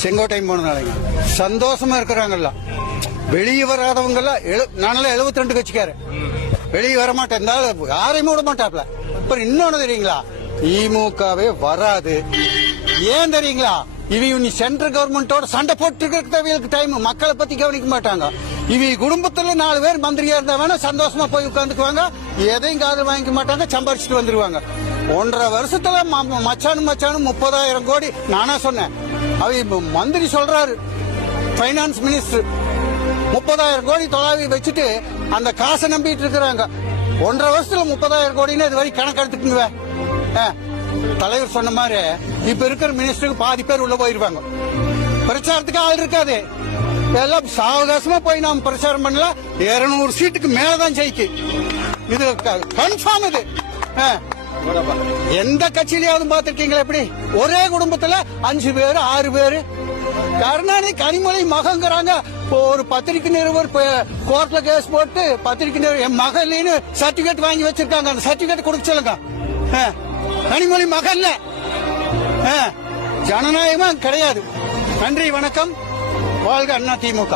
செங்கோட்டையும் போனதுனாலங்க சந்தோஷமா இருக்கிறாங்கல்ல. வெளியே வராதவங்க எல்லாம் நானெல்லாம் 72 கட்சிக்காரு வெளியே வர மாட்டேன், யாரையும் விட மாட்டாப்ல. அப்புறம் இன்னொன்னு தெரியுங்களா, திமுகவே வராது. ஏன் தெரியுங்களா, இவங்க சென்ட்ரல் கவர்மெண்டோட சண்டை போட்டு இருக்கிற டைம் மக்களை பத்தி கவனிக்க மாட்டாங்க. இவங்க குடும்பத்துல 4 பேர் மந்திரியா இருந்தா வேணா சந்தோஷமா போய் உட்காந்துக்குவாங்க, எதையும் காதல் வாங்கிக்க மாட்டாங்க, சம்பாரிச்சுட்டு வந்துருவாங்க. 1.5 வருஷத்துல மச்சானும் 30,000 கோடி நானா சொன்னேன். அவ மந்திரி சொல்றாரு, பைனான்ஸ் மினிஸ்டர் 30,000 கோடி தொலாவி வச்சுட்டு அந்த காசை நம்பிட்டு இருக்கிறாங்க. 1.5 வருஷத்துல 30,000 கோடின்னு இது வரைக்கும் கணக்கு எடுத்துக்குங்க. தலைவர் சொன்ன மாதிரி இப்ப இருக்கிற மினிஸ்டருக்கு பாதி பேர் உள்ள போயிருவாங்க. பிரச்சாரத்துக்கு ஆள் இருக்காது, எல்லாம் சாவகாசமா போய் நாம் பிரச்சாரம் பண்ணல. 200 சீட்டுக்கு மேலதான் ஜெயிக்கு, இது கன்ஃபார்ம். இது எந்த கட்சியிலாவது பாத்திருக்கீங்களா? எப்படி ஒரே குடும்பத்துல 5 பேரு 6 பேரு கருணாநிதி கனிமொழி மகங்கிறாங்க. ஒரு பத்திரிகை நிருபர் கோர்ட்ல கேஸ் போட்டு பத்திரிகை நிருபர் என் மகன்னு சர்டிபிகேட் வாங்கி வச்சிருக்காங்க. அந்த சர்டிபிகேட் கொடுக்க சொல்லுங்க. கனிமொழி மகன்ல ஜனநாயகமா கிடையாது. நன்றி, வணக்கம், வாழ்க அண்ணா திமுக.